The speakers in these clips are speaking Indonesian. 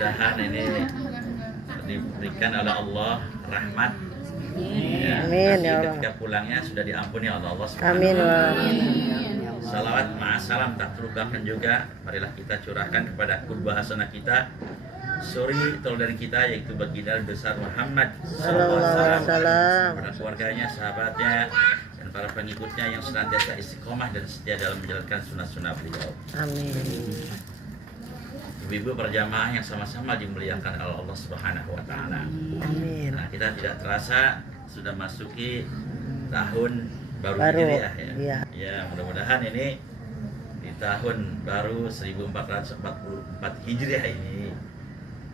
mudah-mudahan ini diberikan oleh Allah rahmat. Ya, Amin nanti ya Allah. ketika pulangnya sudah diampuni oleh Allah Amin Subhanahu wa Ta'ala. wa Salawat ma'asalam tak terlupakan juga. Marilah kita curahkan kepada qudwah hasanah kita, suri tauladan kita, yaitu baginda besar Muhammad Sallallahu alaihi wasallam. kepada keluarganya, sahabatnya, dan para pengikutnya yang senantiasa istiqomah dan setia dalam menjalankan sunnah-sunnah beliau. Amin. Ibu-ibu berjamaah yang sama-sama dimuliakan oleh Allah Subhanahu wa Ta'ala. Amin. Nah, kita tidak terasa sudah masuki tahun baru Baru, Hijriah ya. iya. Ya, mudah-mudahan ini di tahun baru 1444 Hijriah ini.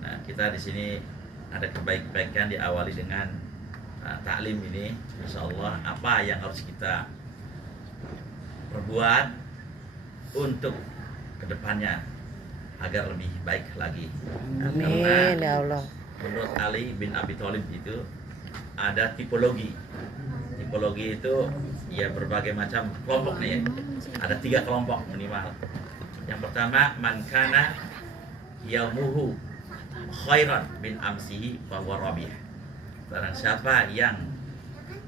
Nah, kita di sini ada kebaikan diawali dengan taklim ini. Insyaallah apa yang harus kita perbuat untuk kedepannya agar lebih baik lagi. Amin ya Allah. Menurut Ali bin Abi Thalib itu ada tipologi. Tipologi itu ya berbagai macam kelompok nih ya. Ada 3 kelompok minimal. Yang pertama, man kana yaumuhu khairan min amsihi fa huwa rabih. Barang siapa yang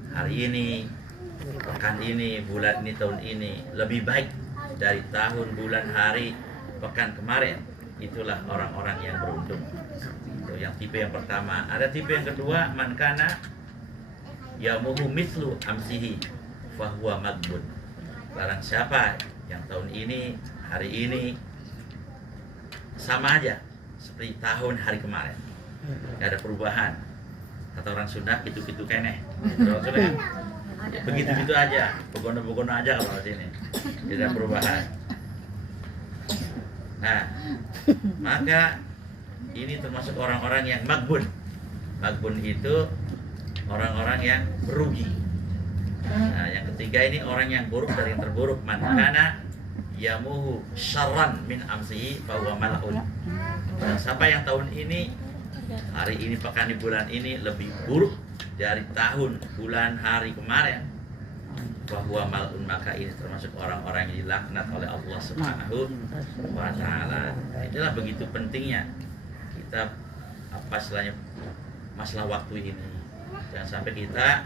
hari ini, pekan ini, bulan ini, tahun ini lebih baik dari tahun, bulan, hari, pekan kemarin, itulah orang-orang yang beruntung. Itu yang tipe yang pertama. Ada tipe yang kedua, man kana yaumuhu mithlu amsihi fa huwa maghbun. Barang siapa yang tahun ini, hari ini sama aja seperti tahun hari kemarin, nggak ada perubahan. Kata orang Sunda, gitu-gitu keneh. Orang Sunda kan, ya, begitu-gitu aja, begono-begono aja kalau di sini, tidak ada perubahan. Nah, maka ini termasuk orang-orang yang magbun. Magbun itu orang-orang yang merugi. Nah, yang ketiga ini orang yang buruk dari yang terburuk. Man kana yamuhu syarran min amsihi fa huwa mal'un. Dan siapa yang tahun ini, hari ini, pekan ini, bulan ini lebih buruk dari tahun, bulan, hari kemarin, bahwa mal'un, maka ini termasuk orang-orang yang dilaknat oleh Allah Subhanahu wa Ta'ala. Itulah begitu pentingnya kita apa istilahnya masalah waktu ini. Jangan sampai kita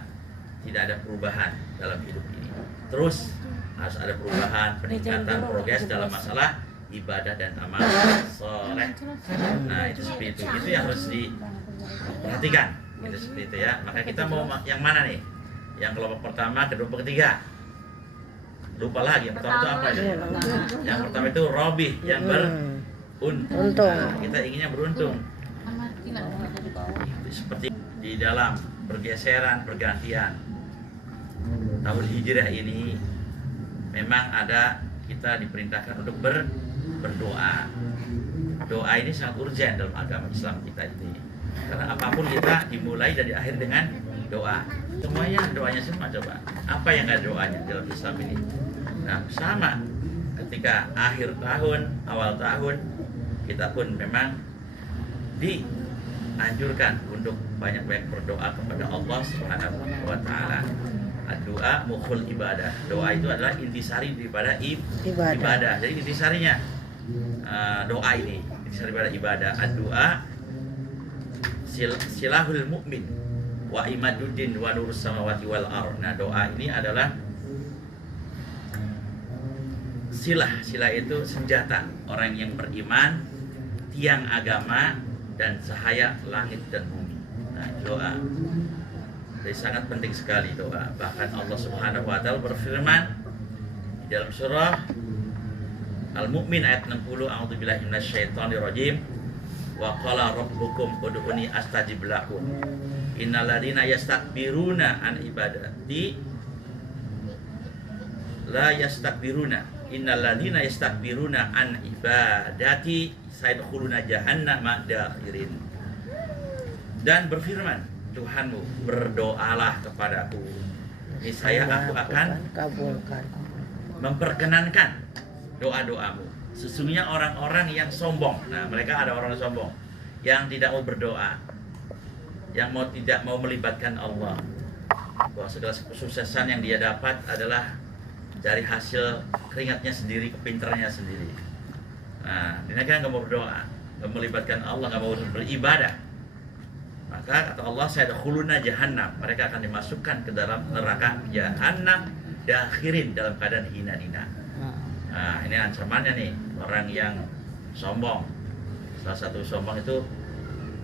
tidak ada perubahan dalam hidup ini. Terus harus ada perubahan, peningkatan, progres dalam masalah ibadah dan amal soleh. Nah, itu seperti itu. Itu yang harus diperhatikan. Itu seperti itu ya. Maka kita mau yang mana nih? Yang kelompok pertama, kedua, ketiga. Lupa lagi. Yang pertama itu apa itu? Yang pertama itu robih, yang beruntung. Nah, kita inginnya beruntung. Seperti di dalam pergeseran, pergantian tahun hijriah ini, memang ada kita diperintahkan untuk berdoa. Doa ini sangat urgen dalam agama Islam kita ini. Karena apapun kita dimulai dan diakhiri dengan doa. Semuanya doanya semua coba. Apa yang ada doanya dalam Islam ini? Nah, sama ketika akhir tahun, awal tahun, kita pun memang dianjurkan untuk banyak-banyak berdoa kepada Allah Subhanahu wa Ta'ala. Doa mukhul ibadah. Doa itu adalah intisari daripada ibadah. Jadi intisarinya doa ini, intisari daripada ibadah. Doa silahul mukmin wa imaduddin wa nurus samawati wal ardh. Nah, doa ini adalah silah. Silah itu senjata orang yang beriman, tiang agama, dan cahaya langit dan bumi. Nah, doa. Jadi sangat penting sekali doa. Bahkan Allah Subhanahu wa Ta'ala berfirman di dalam surah Al-Mu'min ayat 60, a'udzubillahi minasyaitonir rajim. Wa qala rabbukum ud'uni astajib lakum. Innal ladzina yastakbiruna an ibadati la yastakbiruna. Innal ladzina yastakbiruna an ibadati sayadkhuluna jahannama dakhirin. Dan berfirman Tuhanmu, berdoalah kepadaku, niscaya aku akan kabulkan, memperkenankan doa-doamu. Sesungguhnya orang-orang yang sombong, nah mereka ada orang sombong yang tidak mau berdoa, yang tidak mau melibatkan Allah, bahwa segala kesuksesan yang dia dapat adalah dari hasil keringatnya sendiri, kepintarannya sendiri. Nah, mereka nggak mau berdoa. melibatkan Allah, nggak mau beribadah, maka kata Allah, sayadkhuluna jahannam, mereka akan dimasukkan ke dalam neraka jahannam dakhirin, dalam keadaan hina-hina. Nah, ini ancamannya nih, orang yang sombong. Salah satu sombong itu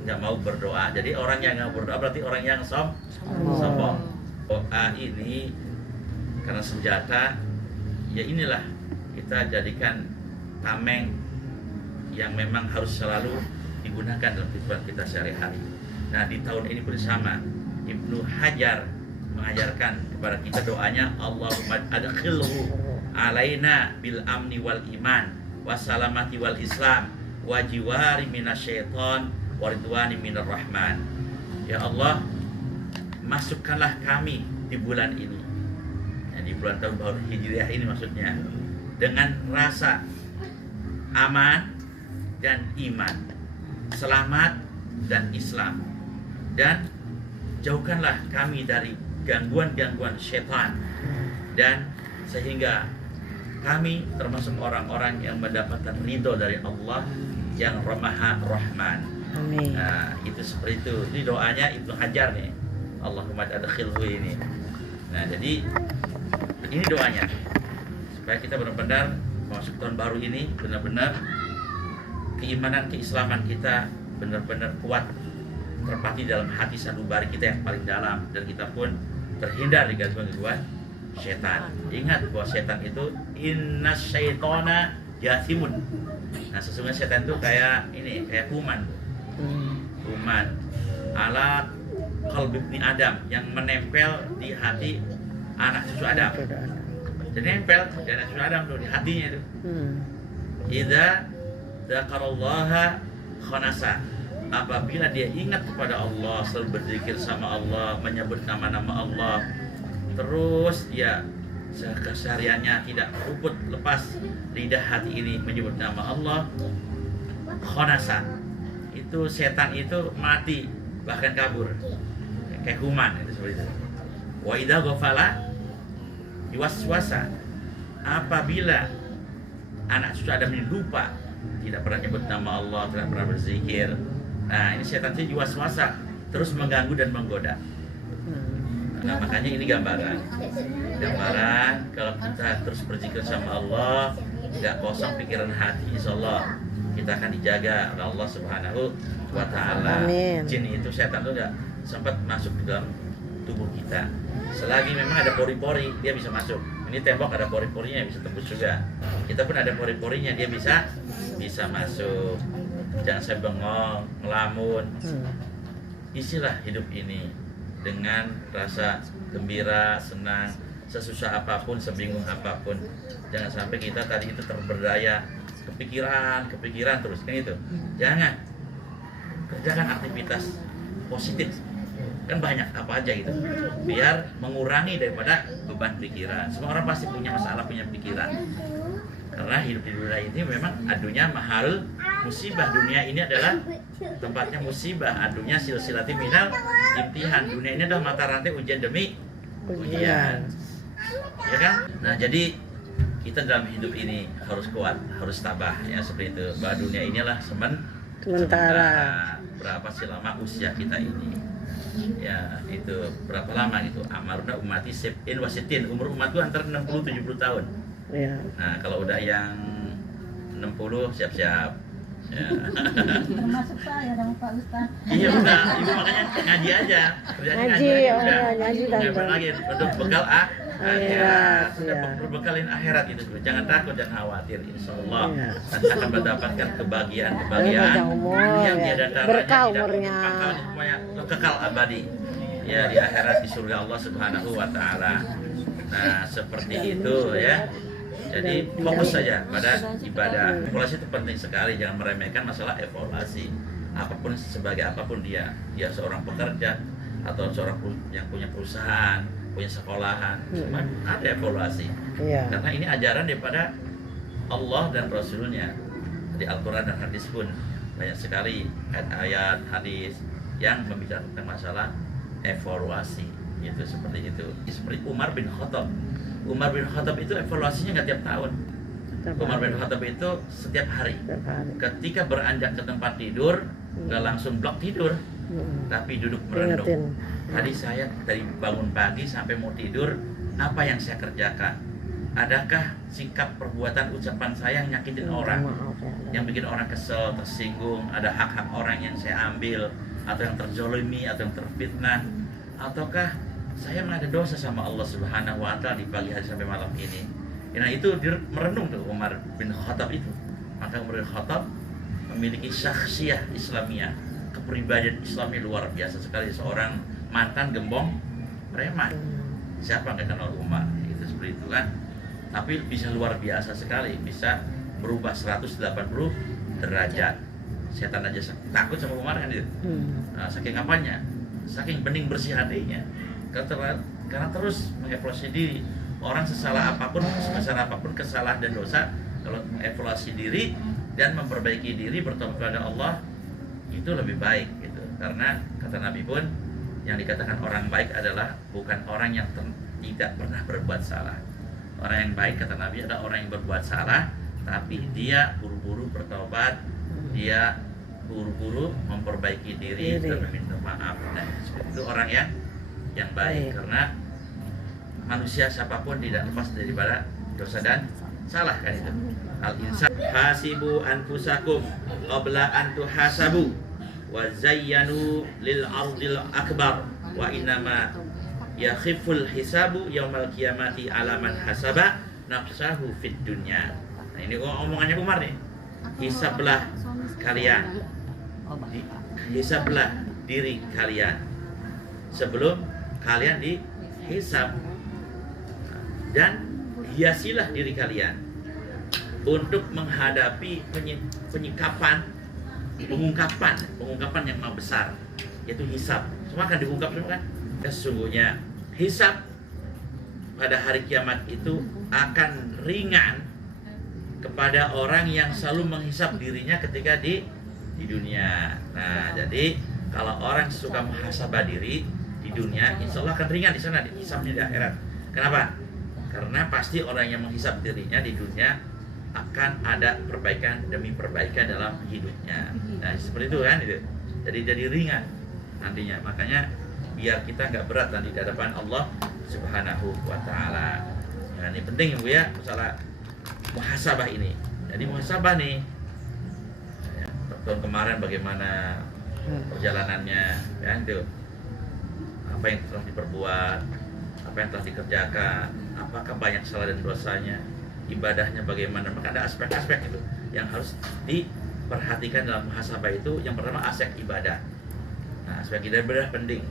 nggak mau berdoa. Jadi orang yang nggak berdoa berarti orang yang sombong. Doa ini karena senjata, ya inilah kita jadikan tameng yang memang harus selalu digunakan dalam kehidupan kita sehari-hari. Nah, di tahun ini bersama Ibnu Hajar mengajarkan kepada kita doanya, Allahumma adkhilhu alaina bil amni wal iman wassalamati wal islam wa jiwari minasyaiton wa ridwani minar rahman. Ya Allah, masukkanlah kami di bulan ini, ya, di bulan tahun baru Hijriah ini maksudnya, dengan rasa aman dan iman, selamat dan Islam, dan jauhkanlah kami dari gangguan-gangguan syaitan, dan sehingga kami termasuk orang-orang yang mendapatkan ridho dari Allah yang Maha Rahman. Amin. Nah, itu seperti itu. Ini doanya Ibnu Hajar nih, Allahumma adkhilhu ini. Nah, jadi ini doanya supaya kita benar-benar masuk tahun baru ini benar-benar keimanan, keislaman kita benar-benar kuat, terpatri dalam hati sanubari kita yang paling dalam, dan kita pun terhindar dari gangguan-gangguan setan. Ingat bahwa setan itu inna syaitona jathimun. Nah, sesungguhnya setan itu kayak ini, kayak kuman. Kuman ala qalbi ibni Adam, yang menempel di hati anak cucu Adam. Jadi nempel di anak cucu Adam tuh, di hatinya itu. Idza dzakarallaha khanasa, apabila dia ingat kepada Allah, selalu berzikir sama Allah, menyebut nama-nama Allah, terus dia kesehariannya tidak luput lepas lidah hati ini menyebut nama Allah, khonasa, itu setan itu mati, bahkan kabur kayak kuman, itu seperti itu. Wa idza ghafala yuwaswasa, apabila anak cucu Adam ini lupa, tidak pernah nyebut nama Allah, tidak pernah berzikir, nah ini setan itu yuwaswasa, terus mengganggu dan menggoda. Nah, makanya ini gambaran kalau kita terus berzikir sama Allah, nggak kosong pikiran hati, insya Allah kita akan dijaga oleh Allah Subhanahu wa Ta'ala. Jin itu, setan itu nggak sempat masuk di dalam tubuh kita. Selagi memang ada pori-pori, dia bisa masuk. Ini tembok ada pori-porinya, bisa tembus juga. Kita pun ada pori-porinya, dia bisa masuk. Jangan saya bengong, ngelamun. Isilah hidup ini dengan rasa gembira, senang, sesusah apapun, sebingung apapun. Jangan sampai kita tadi itu terberdaya, kepikiran terus, kan itu. Jangan. Kerjakan aktivitas positif. Kan banyak apa aja gitu. Biar mengurangi daripada beban pikiran. Semua orang pasti punya masalah, punya pikiran. Karena hidup di dunia ini memang adunya mahal musibah. Dunia ini adalah tempatnya musibah, adunya silsilati minal imtihan. Dunia ini adalah mata rantai ujian demi ujian. Ya kan? Nah, jadi kita dalam hidup ini harus kuat, harus tabah, ya seperti itu. Bahwa dunia inilah sementara. Berapa sih lama usia kita ini? Ya, itu berapa lama gitu? Amaruna umati sepin wasitin. Umur umatku antara 60-70 tahun. Ya. Nah, kalau udah yang 60 siap-siap. Ya. Masuk saya dong Pak Ustaz. Iya udah, ibu makanya ngaji aja. Kerjanya Ngaji, aja, oh udah. ya, ngaji Nggak tante. lagi untuk bekal Akhirat, sudah ya. berbekalin akhirat itu. Jangan takut, jangan khawatir. Insya Allah Ya. nanti akan mendapatkan kebahagiaan Panjang umur, yang ya. tiada taranya, Berkah tidak umurnya. pangkalnya, semuanya kekal abadi. Ya, di akhirat di surga Allah Subhanahu wa Ta'ala. Nah, seperti itu ya. Jadi fokus saja pada ibadah. Evaluasi itu penting sekali, jangan meremehkan masalah evaluasi. Apapun, sebagai apapun dia seorang pekerja atau seorang yang punya perusahaan, punya sekolahan, semua ada evaluasi. Iya. Karena ini ajaran daripada Allah dan Rasulnya. Di Al-Quran dan hadis pun banyak sekali ayat-ayat hadis yang membicarakan tentang masalah evaluasi. Itu seperti itu. Seperti Umar bin Khattab. Umar bin Khattab itu evaluasinya nggak tiap tahun. Umar bin Khattab itu setiap hari Setiap hari. ketika beranjak ke tempat tidur nggak langsung blok tidur, tapi duduk merenung. Ingetin. Tadi saya dari bangun pagi sampai mau tidur, apa yang saya kerjakan? Adakah sikap, perbuatan, ucapan saya yang nyakitin orang, Maaf ya. yang bikin orang kesel, tersinggung? Ada hak-hak orang yang saya ambil, atau yang terzolimi, atau yang terfitnah? Ataukah saya mengada dosa sama Allah Subhanahu Wa Taala di pagi hari sampai malam ini? Nah itu dia merenung tuh Umar bin Khattab itu. Maka Umar bin Khattab memiliki syakhsiyah Islamiyah, kepribadian Islamnya luar biasa sekali. Seorang mantan gembong preman. Siapa yang kenal Umar? Itu seperti itu kan. Tapi bisa luar biasa sekali, bisa berubah 180 derajat. Setan aja takut sama Umar kan itu. Nah, saking apanya? Saking bening bersih hatinya. Karena terus mengevaluasi diri. Orang sesalah apapun, sebesar apapun kesalahan dan dosa, kalau mengevaluasi diri dan memperbaiki diri, bertobat kepada Allah, itu lebih baik gitu. Karena kata Nabi pun, yang dikatakan orang baik adalah bukan orang yang tidak pernah berbuat salah. Orang yang baik kata Nabi adalah orang yang berbuat salah, tapi dia buru-buru bertobat, dia buru-buru memperbaiki diri dan meminta maaf. Nah, itu orang yang baik. Karena manusia siapapun tidak lepas daripada dosa dan salah kan itu. Al-insan hasibu anfusakum qabla an tuhasabu wa zayyanu lil ardil akbar wa innama yakhiful hisabu yaumal qiyamati alaman hasaba nafsahu fid dunya. Nah, ini omongannya Umar nih. Hisablah kalian, hisablah diri kalian sebelum kalian dihisab, dan hiasilah diri kalian untuk menghadapi pengungkapan yang maha besar, yaitu hisab. Semua akan diungkap semua kan. Sesungguhnya hisab pada hari kiamat itu akan ringan kepada orang yang selalu menghisab dirinya ketika di dunia. Nah, jadi kalau orang suka muhasabah diri di dunia, insya Allah akan ringan di sana, hisabnya di akhirat. Kenapa? Karena pasti orang yang menghisab dirinya di dunia akan ada perbaikan demi perbaikan dalam hidupnya. Nah, seperti itu kan itu. Jadi ringan nantinya. Makanya biar kita nggak berat nanti di hadapan Allah Subhanahu wa Ta'ala. Nah, ini penting Bu ya, masalah muhasabah ini. Jadi muhasabah nih, ya, tahun kemarin bagaimana perjalanannya, ya itu. Apa yang telah diperbuat, apa yang telah dikerjakan, apakah banyak salah dan dosanya, ibadahnya bagaimana. Maka ada aspek-aspek itu yang harus diperhatikan dalam muhasabah itu. Yang pertama aspek ibadah. Nah, aspek ibadah penting.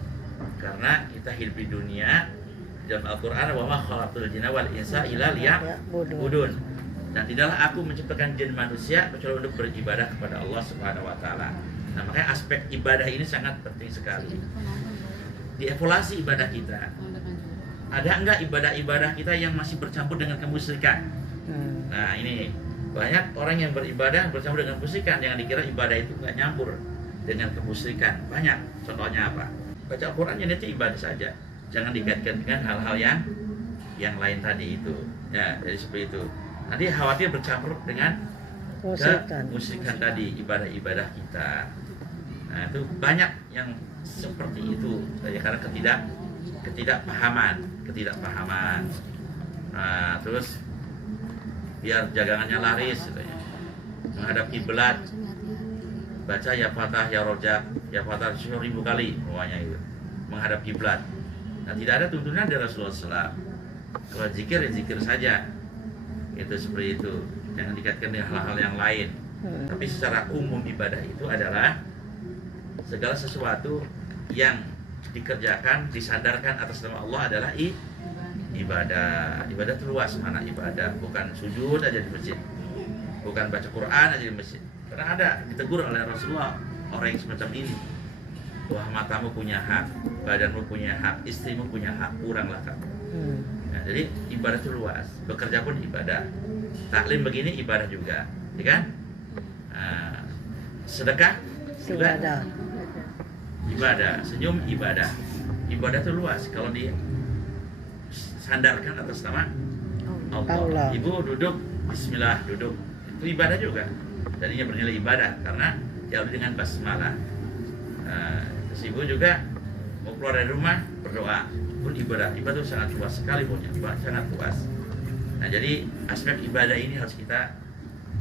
Karena kita hidup di dunia, dalam Al-Quran, wa ma khalaqtul jinna wal insa illa liya'budun. Dan tidaklah aku menciptakan jin manusia kecuali untuk beribadah kepada Allah Subhanahu wa Ta'ala. Nah, makanya aspek ibadah ini sangat penting sekali. Dievaluasi ibadah kita. Ada enggak ibadah-ibadah kita yang masih bercampur dengan kemusyrikan? Nah, ini banyak orang yang beribadah bercampur dengan kemusyrikan. Jangan dikira ibadah itu enggak nyampur dengan kemusyrikan. Banyak. Contohnya apa? Baca Al-Quran itu ibadah saja. Jangan dikaitkan dengan hal-hal yang lain tadi itu. Ya, jadi seperti itu. Nanti khawatir bercampur dengan kemusyrikan tadi, ibadah-ibadah kita. Nah, itu banyak yang seperti itu. Ya, karena ketidakpahaman. Nah, terus biar jagangannya laris gitu ya. Menghadap kiblat, baca ya Fatah ya Rojak ya Fatah 10.000 kali semuanya itu menghadap kiblat. Nah, tidak ada tuntunan dari Rasulullah SAW. Kalau zikir ya zikir saja, itu seperti itu. Jangan dikaitkan dengan hal-hal yang lain. Tapi secara umum ibadah itu adalah segala sesuatu yang dikerjakan, disadarkan atas nama Allah adalah ibadah. Ibadah itu luas mana ibadah, bukan sujud aja di masjid, bukan baca Quran aja di masjid. Karena ada ditegur oleh Rasulullah orang yang semacam ini. Wah, matamu punya hak, badanmu punya hak, istrimu punya hak, kuranglah kamu. Nah, jadi ibadah itu luas. Bekerja pun ibadah. Taklim begini ibadah juga, ya kan? Nah, sedekah juga ibadah. Senyum ibadah. Ibadah itu luas. Kalau disandarkan atas nama Allah. Ibu duduk Bismillah duduk, itu ibadah juga. Jadinya bernilai ibadah karena diawali dengan basmalah. Terus ibu juga mau keluar dari rumah berdoa pun ibadah. Ibadah itu sangat luas sekali punya, sangat luas. Nah jadi aspek ibadah ini harus kita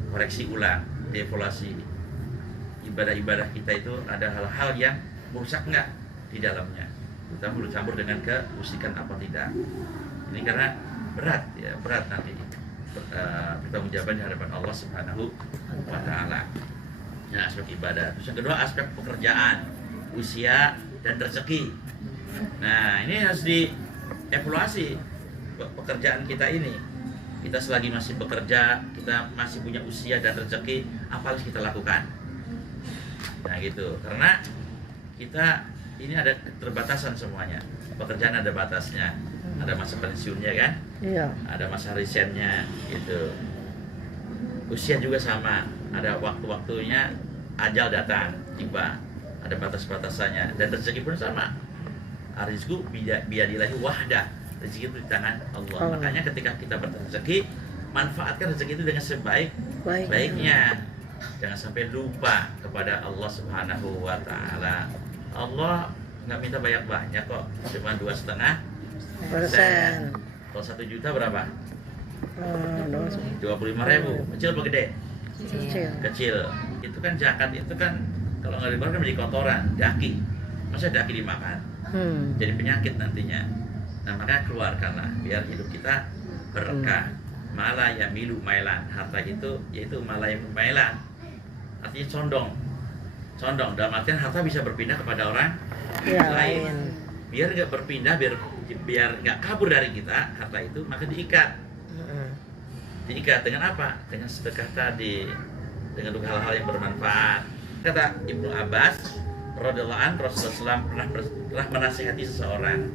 koreksi ulang, dievaluasi. Ibadah-ibadah kita itu ada hal-hal yang merusak enggak di dalamnya. Kita bercampur dengan kemusikan apa tidak. Ini karena berat ya, berat nanti pertanggungjawaban di hadapan Allah Subhanahu wa taala. Ya, aspek ibadah. Terus yang kedua aspek pekerjaan, usia dan rezeki. Nah, ini harus dievaluasi pekerjaan kita ini. Kita selagi masih bekerja, kita masih punya usia dan rezeki, apa harus kita lakukan? Nah, gitu. Karena kita ini ada keterbatasan semuanya. Pekerjaan ada batasnya. Ada masa pensiunnya kan? Iya. Ada masa risetnya gitu. Usia juga sama, ada waktu-waktunya, ajal datang tiba, ada batas-batasannya. Dan rezeki pun sama. Rizku biyadillahi wahdah. Rezeki itu di tangan Allah. Makanya ketika kita berzeki, manfaatkan rezeki itu dengan sebaik-baiknya. Jangan sampai lupa kepada Allah Subhanahu wa taala. Allah nggak minta banyak-banyak kok, cuma 2,5%. Kalau 1 juta berapa? 25.000. Kecil apa gede? Kecil. Itu kan zakat, itu kan kalau nggak dikeluarkan menjadi kotoran, daki. Masa daki dimakan? Jadi penyakit nantinya. Nah makanya keluarkanlah biar hidup kita berkah. Mala ya milu mailan. Harta itu yaitu mala ya mailan. Artinya condong. Dalam artian harta bisa berpindah kepada orang lain. Biar nggak berpindah, biar nggak kabur dari kita harta itu, maka diikat. Diikat dengan apa? Dengan sedekah tadi, dengan hal-hal yang bermanfaat. Kata Ibnu Abbas radhiyallahu anhu, Rasulullah SAW pernah menasihati seseorang.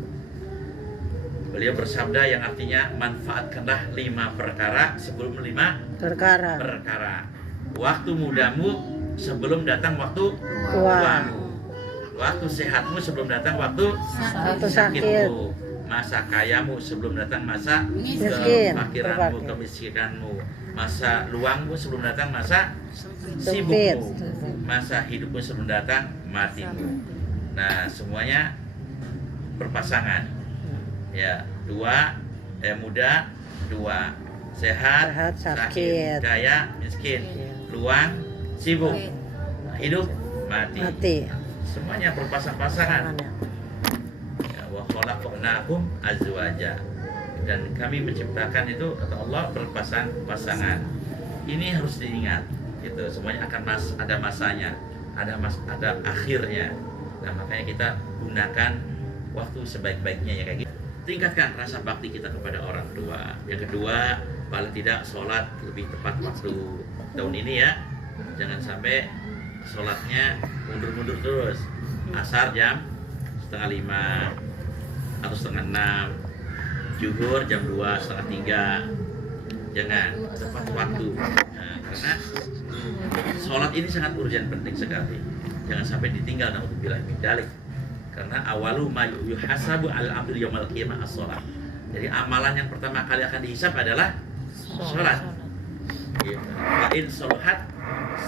Beliau bersabda yang artinya manfaatkanlah 5 perkara sebelum 5 perkara. Waktu mudamu sebelum datang waktu tuamu. Waktu sehatmu sebelum datang waktu sakitmu. Masa kayamu sebelum datang masa kefakiranmu, kemiskinanmu. Masa luangmu sebelum datang masa sibukmu. Masa hidupmu sebelum datang matimu. Nah, semuanya berpasangan. Ya, 2 muda, 2 sehat, sakit, kaya, miskin, luang, sibuk, hidup, mati. Semuanya berpasang-pasangan. Ya, wa khalaqnakum azwaja. Dan kami menciptakan itu kata Allah berpasang-pasangan. Ini harus diingat. Gitu. Semuanya akan ada masanya, ada akhirnya. Nah, makanya kita gunakan waktu sebaik-baiknya ya kayak gitu. Tingkatkan rasa bakti kita kepada orang tua. Yang kedua, paling tidak sholat lebih tepat waktu. Tahun ini ya, jangan sampai sholatnya mundur-mundur terus. Asar jam 4:30 atau 5:30, zuhur jam 2, 2:30. Jangan, tepat waktu. Nah, karena sholat ini sangat urgent, penting sekali. Jangan sampai ditinggal, naudzubillah min dzalik. Karena awalu ma yuhasabu al-abdu yaumil qiyamah as-shalah. Jadi amalan yang pertama kali akan dihisab adalah salat. Wa in salahat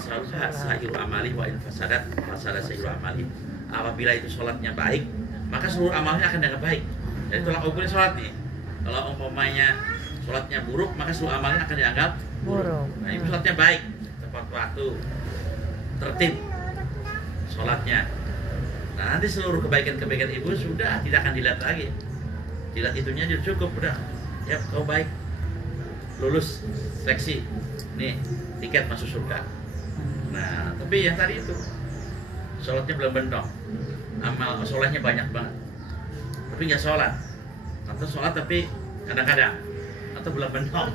salaha sa'iru amali wa in fasadat fasada sa'iru amali. Apabila itu salatnya baik, maka seluruh amalnya akan dianggap baik. Jadi tolak ukurnya salat nih. Kalau umpamanya salatnya buruk, maka seluruh amalnya akan dianggap buruk. Nah, itu salatnya baik, tepat waktu, tertib salatnya. Nah, nanti seluruh kebaikan-kebaikan ibu sudah tidak akan dilihat lagi. Dilihat itunya cukup, udah. Ya, kau baik. Lulus seleksi. Nih, tiket masuk surga. Nah, tapi yang tadi itu sholatnya belum bentok. Amal sholatnya banyak banget. Tapi nggak sholat. Atau sholat tapi kadang-kadang. Atau belum bentok.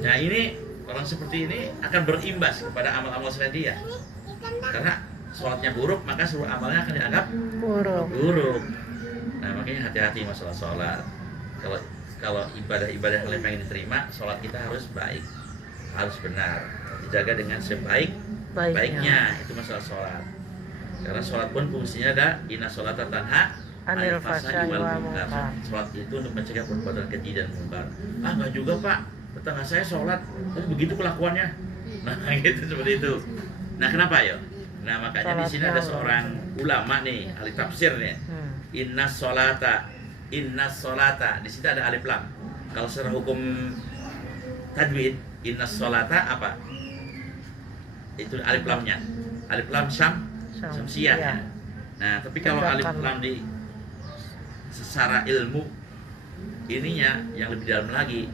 Nah, ini orang seperti ini akan berimbas kepada amal-amal selain dia. Karena sholatnya buruk, maka seluruh amalnya akan dianggap buruk. Nah, makanya hati-hati masalah sholat. Kalau ibadah-ibadah yang pengen diterima, sholat kita harus baik, harus benar, dijaga dengan sebaik-baiknya. Itu masalah sholat. Karena sholat pun fungsinya ada inna sholata tanha anil fahsya'i wal munkar. Sholat itu untuk mencegah perbuatan keji dan munkar. Enggak juga Pak, tetangga saya sholat, tapi begitu kelakuannya. Nah, gitu seperti itu. Nah, kenapa ya? Nah, makanya di sini ada seorang ulama nih, ahli tafsir nih. Inna sholata, di sini ada alif lam. Kalau secara hukum tajwid, inna sholata apa? Itu alif lamnya. Alif lam syamsiyah. Iya. Nah, tapi kalau alif lam di secara ilmu ininya yang lebih dalam lagi,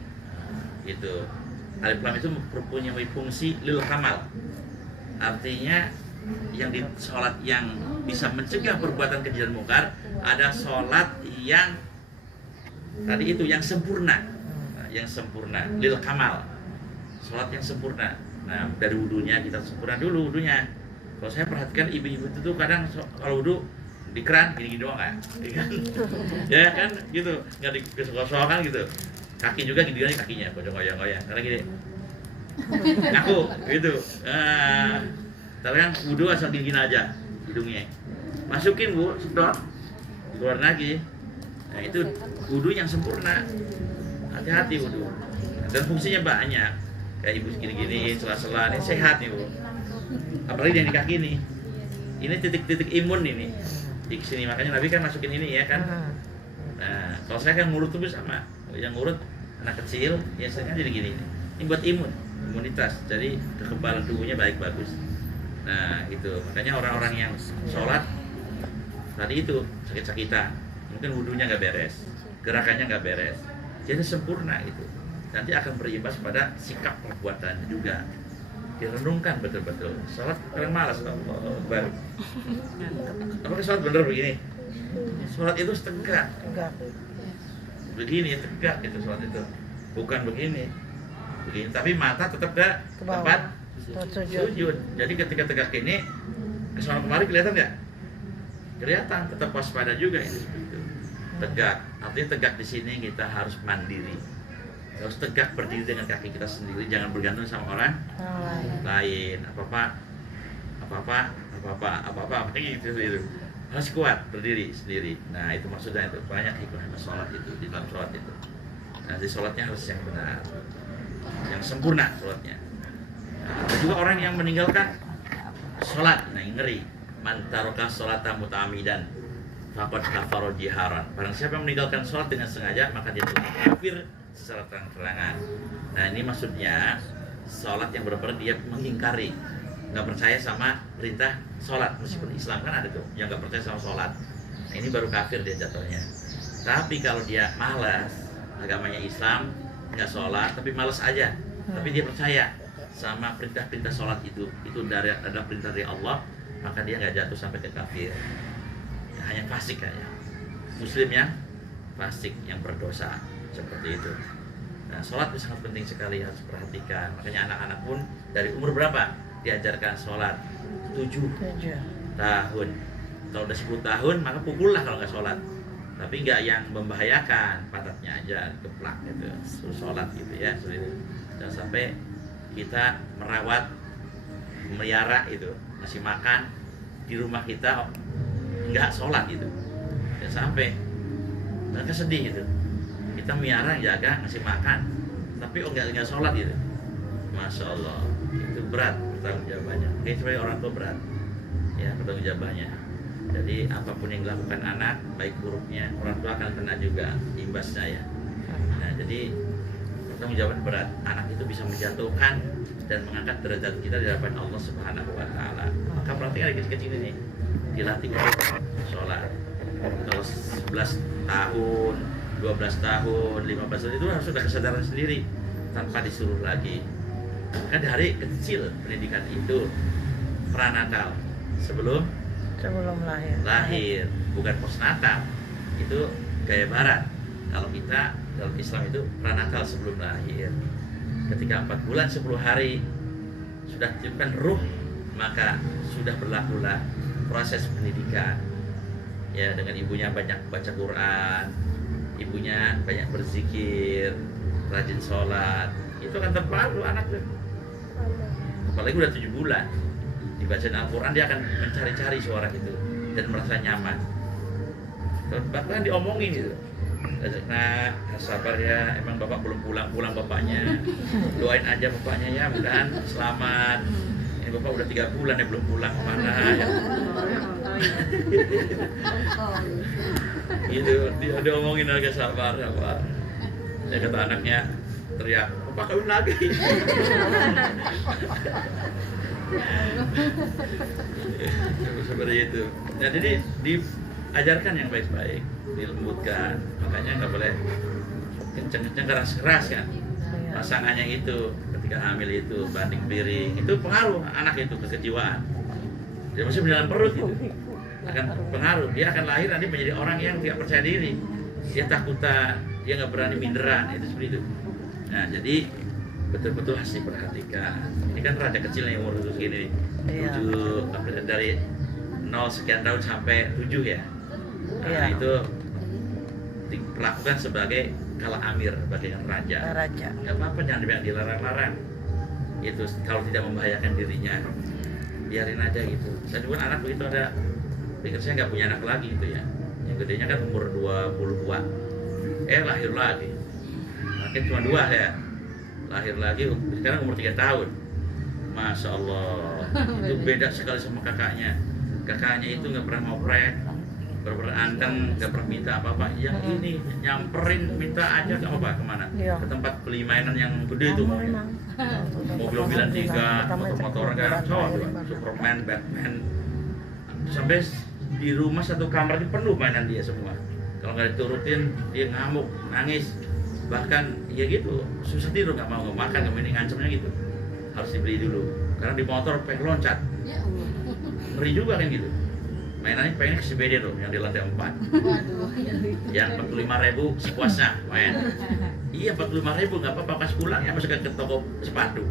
itu alif lam itu mempunyai fungsi lil kamal. Artinya yang di sholat yang bisa mencegah perbuatan keji dan mungkar, ada sholat yang tadi itu yang sempurna. Nah, yang sempurna lil kamal, sholat yang sempurna. Nah, dari wudunya kita sempurna dulu wudunya. Kalau saya perhatikan ibu-ibu itu tuh kadang kalau wudu di keran gini-gini doang kan, ya kan gitu, nggak digosok-gosokan gitu. Kaki juga gini-gini kakinya, goyang-goyang, karena gini. Aku gitu. Tapi kan wudhu asal gini aja hidungnya, masukin bu, sedot, keluar lagi. Nah itu wudhu yang sempurna. Hati-hati wudhu. Dan fungsinya banyak. Kayak ibu gini-gini, sela-sela, ini sehat nih bu. Apalagi yang di kaki nih. Ini titik-titik imun ini di sini, makanya Nabi kan masukin ini ya kan. Nah kalau saya kan ngurut tuh sama, yang ngurut anak kecil, ya saya kan jadi gini. Ini buat imunitas, jadi kekebalan tubuhnya bagus. Nah itu makanya orang-orang yang sholat tadi itu sakit-sakitan, mungkin wudhunya nggak beres, gerakannya nggak beres, jadi sempurna itu nanti akan berimbas pada sikap perbuatannya juga. Direnungkan betul-betul. Sholat orang malas, Allah Akbar. Apakah sholat bener begini? Sholat itu tegak, begini tegak itu sholat itu, bukan begini. Tapi mata tetap ke tempat sujud. Jadi ketika tegak ini, kesana kemari kelihatan nggak? Kelihatan, tetap waspada juga ini seperti itu. Tegak, artinya tegak di sini kita harus mandiri. Harus tegak berdiri dengan kaki kita sendiri, jangan bergantung sama orang lain. Apa-apa gitu. Harus kuat berdiri sendiri. Nah itu maksudnya itu banyak hikmah sholat itu di dalam sholat itu. Nah di sholatnya harus yang benar, yang sempurna sholatnya. Nah, ada juga orang yang meninggalkan sholat, nah ngeri. Man taraka sholata muta'ammidan faqad kafara jiharan. Barang siapa yang meninggalkan sholat dengan sengaja, maka dia telah kafir secara terang-terangan. Nah ini maksudnya sholat yang benar-benar dia mengingkari, nggak percaya sama perintah sholat. Meskipun Islam kan ada tuh yang nggak percaya sama sholat. Nah ini baru kafir dia jatuhnya. Tapi kalau dia malas, agamanya Islam, nggak sholat tapi malas aja, tapi dia percaya sama perintah-perintah sholat itu ada perintah dari Allah, maka dia nggak jatuh sampai ke kafir. Ya, hanya fasik aja, muslim yang fasik, yang berdosa seperti itu. Nah sholat itu sangat penting sekali, harus perhatikan. Makanya anak-anak pun dari umur berapa diajarkan sholat? 7 tahun. Kalau udah 10 tahun maka pukullah kalau nggak sholat, tapi nggak yang membahayakan, pantatnya aja geplak gitu, suruh sholat gitu ya. Jangan sampai kita merawat, melihara itu, ngasih makan di rumah kita nggak sholat gitu. Jangan sampai mereka sedih gitu. Kita melihara, jaga, ngasih makan, tapi nggak sholat gitu. Masya Allah, itu berat bertanggung jawabannya. Kayak sebagai orang tua berat ya bertanggung jawabannya. Jadi apapun yang dilakukan anak, baik buruknya, orang tua akan kena juga imbasnya ya. Nah jadi pertanggung jawaban berat. Anak itu bisa menjatuhkan dan mengangkat derajat kita di hadapan Allah Subhanahu Wa Taala. Maka perhatikan dari kecil-kecil ini dilatih untuk sholat. Kalau 11 tahun, 12 tahun, 15 tahun itu harus sudah kesadaran sendiri tanpa disuruh lagi. Kan dari kecil pendidikan itu pranatal sebelum lahir, bukan postnatal. Itu gaya barat. Kalau kita dalam Islam itu pranatal sebelum lahir. Ketika 4 bulan 10 hari sudah ditiupkan ruh, maka sudah berlakulah proses pendidikan. Ya, dengan ibunya banyak baca Quran, ibunya banyak berzikir, rajin sholat, itu akan terpengaruh anak tuh. Apalagi udah 7 bulan dibacain Al-Quran, dia akan mencari-cari suara itu dan merasa nyaman. Bahkan diomongin gitu, Nah, sabar ya, emang bapak belum pulang bapaknya. Doain aja bapaknya ya, mudah-mudahan selamat. Ini bapak udah 3 bulan ya belum pulang kemana ya. Gitu, dia omongin agak sabar. Ya kata anaknya teriak, "Bapak kawin lagi." Seperti itu. Nah, jadi diajarkan yang baik-baik, dilembutkan. Makanya nggak boleh kenceng-kenceng, keras-keras kan. Pasangannya itu ketika hamil itu banding piring, itu pengaruh anak itu ke kejiwaan. Dia masih di dalam perut itu akan pengaruh. Dia akan lahir nanti menjadi orang yang tidak percaya diri. Dia takutan, dia nggak berani minderan, itu seperti itu. Nah, jadi betul-betul harus diperhatikan. Ini kan raja kecil yang umur segini, 7 dari 0 sekian tahun sampai 7 ya. Nah, itu diperlakukan sebagai kala amir, bagaikan raja. Gak apa-apa, jangan dilarang-larang. Itu kalau tidak membahayakan dirinya, biarin aja gitu. Saya juga anak begitu ada, pikir saya nggak punya anak lagi gitu ya. Yang gedenya kan umur 22, lahir lagi. Mungkin cuma 2 ya. Lahir lagi, sekarang umur 3 tahun. Masya Allah, itu beda sekali sama kakaknya. Kakaknya itu nggak pernah ngoprek, beranteng, nggak pernah minta apa-apa. Yang ini nyamperin, minta aja nggak apa-apa kemana? Ke tempat beli mainan yang gede itu, mobil-mobilan 3, motor-motoran kan, Superman, Batman. Sampai di rumah satu kamar itu penuh mainan dia semua. Kalau nggak diturutin, dia ngamuk, nangis. Bahkan ya gitu, susah tidur, nggak mau makan, nggak mau ini, ngancamnya gitu. Harus dibeli dulu, karena di motor pengen loncat. Ngeri juga kan gitu. Mainannya pengen ke CBD tuh, yang di lantai 4. Yang 45.000 sepuasnya main. Iya, 45.000 nggak apa-apa, pas pulang ya masuk ke toko sepatu.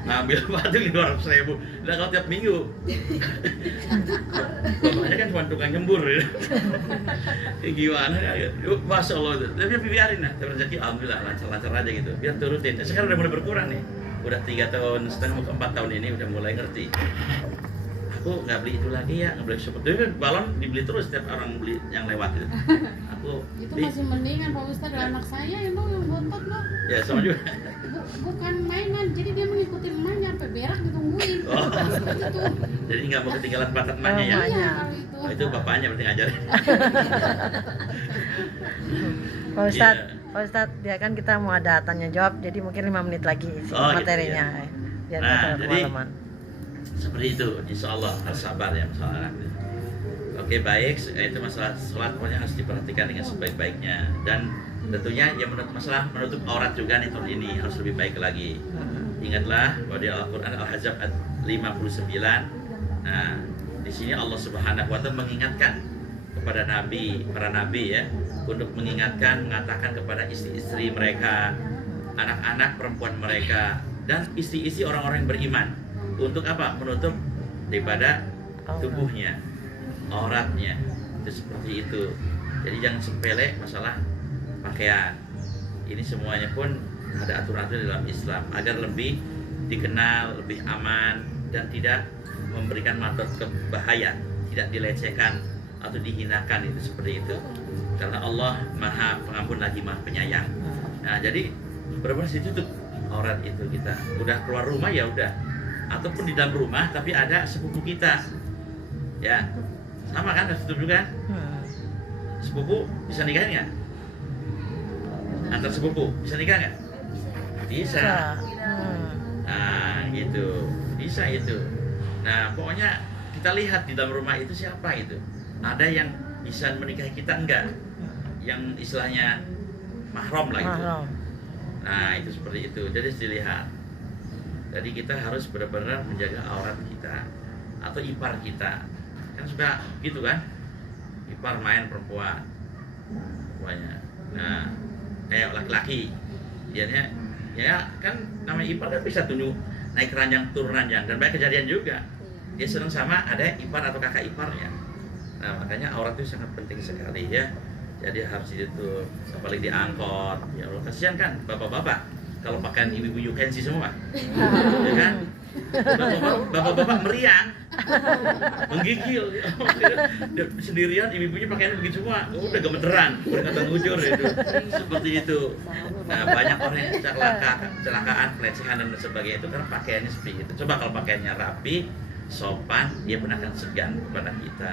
Ngambil sepatu di 200.000. Udah kalau tiap minggu. Bapaknya kan cuma tukang nyembur ya. Gimana ya? Masya Allah. Tapi biarin lah, rezeki alhamdulillah lancar-lancar aja gitu. Biar turutin. Sekarang udah mulai berkurang nih. Udah 3 tahun setengah mau ke 4 tahun ini udah mulai ngerti. Aku nggak beli itu lagi ya, nggak beli seperti itu. Balon dibeli terus setiap orang beli yang lewat itu. Aku itu masih mendingan Pak Ustadz, anak saya emang yang bontot loh. Ya sama juga. Bukan mainan, jadi dia mengikuti emaknya sampai berak ditungguin. Oh. Gitu. Jadi nggak mau ketinggalan paket emaknya ya? Iya, kalau itu. Oh, itu bapaknya berarti ngajarin. Pak Ustadz, Pak Ustadz, ya kan kita mau ada tanya jawab, jadi mungkin 5 menit lagi isi materinya. Gitu, ya. Biar Nah, kita jadi kemalaman. seperti itu, insya Allah harus sabar ya masalah anak. Oke, baik, itu masalah sholat pokoknya harus diperhatikan dengan sebaik-baiknya. Dan tentunya yang masalah menutup aurat juga nih tahun ini harus lebih baik lagi. Ingatlah bahwa di Al-Quran Al-Ahzab 59. Nah, di sini Allah Subhanahu wa Ta'ala mengingatkan kepada nabi, para nabi ya, untuk mengingatkan, mengatakan kepada istri-istri mereka, anak-anak perempuan mereka, dan istri-istri orang-orang yang beriman. Untuk apa? Menutup daripada tubuhnya, auratnya. Itu seperti itu. Jadi jangan sepele masalah pakaian. Ini semuanya pun ada aturan-aturan dalam Islam agar lebih dikenal, lebih aman, dan tidak memberikan manfaat bahaya, tidak dilecehkan atau dihinakan, itu seperti itu. Karena Allah Maha Pengampun lagi Maha Penyayang. Nah, jadi benar-benar ditutup aurat itu kita. Udah keluar rumah ya udah. Ataupun di dalam rumah tapi ada sepupu kita. Ya. Sama kan, harus tutup juga kan? Sepupu bisa nikahin nggak? Antar sepupu bisa nikah nggak? Bisa. Nah, gitu. Bisa itu. Nah, pokoknya kita lihat di dalam rumah itu siapa itu. Ada yang bisa menikahi kita enggak? Yang istilahnya mahram lah itu. Nah, itu seperti itu. Jadi dilihat. Jadi kita harus benar-benar menjaga aurat kita atau ipar kita. Kan suka gitu kan? Ipar main perempuan. Banyak. Nah, kayak laki-laki. Dianya ya kan namanya ipar kan bisa tunjuk naik ranjang turun ranjang, dan banyak kejadian juga. Dia senang sama ada ipar atau kakak iparnya. Nah, makanya aurat itu sangat penting sekali ya. Jadi harus ditutup, apalagi diangkot. Ya Allah, kasihan kan bapak-bapak kalau pakaian ibu-ibu UKNC semua. Ya kan? Bapak-bapak meriang menggigil. Dia sendirian, ibu-ibunya pakaian begitu semua, udah gemeteran, udah kata ngujur itu, seperti itu. Nah, banyak orang yang kecelakaan, pelecehan dan sebagainya itu karena pakaiannya seperti itu. Coba kalau pakaiannya rapi, sopan, dia pun akan segan kepada kita.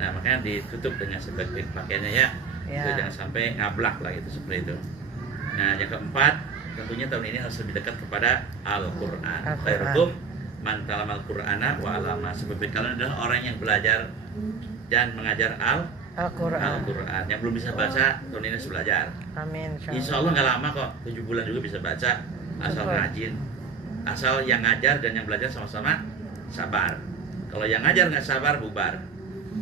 Nah, makanya ditutup dengan sebaik pakaiannya ya. Ya. Itu jangan sampai ngablak lah itu seperti itu. Nah, yang keempat, tentunya tahun ini harus lebih dekat kepada Al-Qur'an. Al-Qur'an. Khairukum man talamal Qur'ana wa 'allama. Sebaik kalian adalah orang yang belajar dan mengajar Al-Qur'an. Al-Qur'an. Yang belum bisa baca, tahun ini harus belajar. Amin. Insya Allah nggak lama kok, 7 bulan juga bisa baca, asal Betul. rajin. Asal yang ngajar dan yang belajar sama-sama sabar. Kalau yang ngajar nggak sabar, bubar.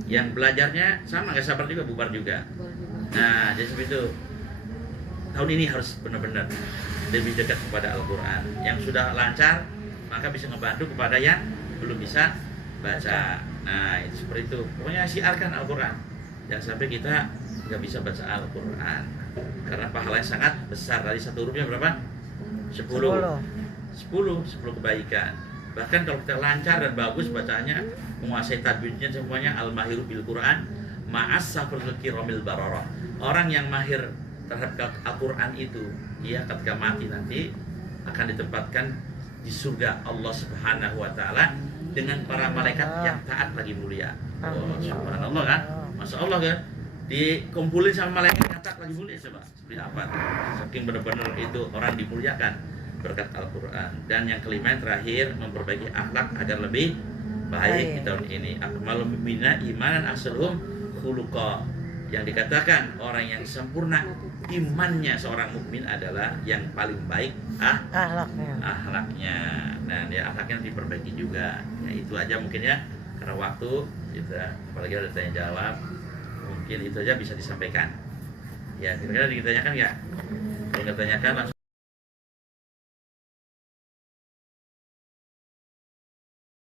Yang belajarnya sama nggak sabar juga, bubar juga. Nah, jadi seperti itu. Tahun ini harus benar-benar lebih dekat kepada Al-Quran. Yang sudah lancar, maka bisa ngebantu kepada yang belum bisa baca. Nah, itu seperti itu. Pokoknya siarkan Al-Quran. Jangan sampai kita nggak bisa baca Al-Quran. Karena pahalanya sangat besar. Dari 1 hurufnya berapa? 10 kebaikan. Bahkan kalau kita lancar dan bagus bacanya, menguasai tajwidnya semuanya, al-mahiru bil Quran ma'as safrul kiramil bararah. Orang yang mahir terhadap Al-Quran itu, dia ketika mati nanti akan ditempatkan di surga Allah Subhanahu wa taala dengan para malaikat yang taat lagi mulia. Oh, subhanallah kan? Masya Allah kan? Dikumpulin sama malaikat yang taat lagi mulia, coba seperti apa? Saking benar-benar itu orang dimuliakan berkat Al-Quran. Dan yang kelima, yang terakhir, memperbaiki akhlak agar lebih baik di tahun ini. Akmalul mu'minina imanan asluhum khuluqa. Yang dikatakan orang yang sempurna imannya seorang mukmin adalah yang paling baik akhlaknya. Nah, dia akhlaknya diperbaiki juga. Ya, itu aja mungkin ya, karena waktu kita apalagi ada tanya jawab, mungkin itu aja bisa disampaikan. Ya, kira-kira ditanyakan nggak? Kalau nggak tanyakan langsung.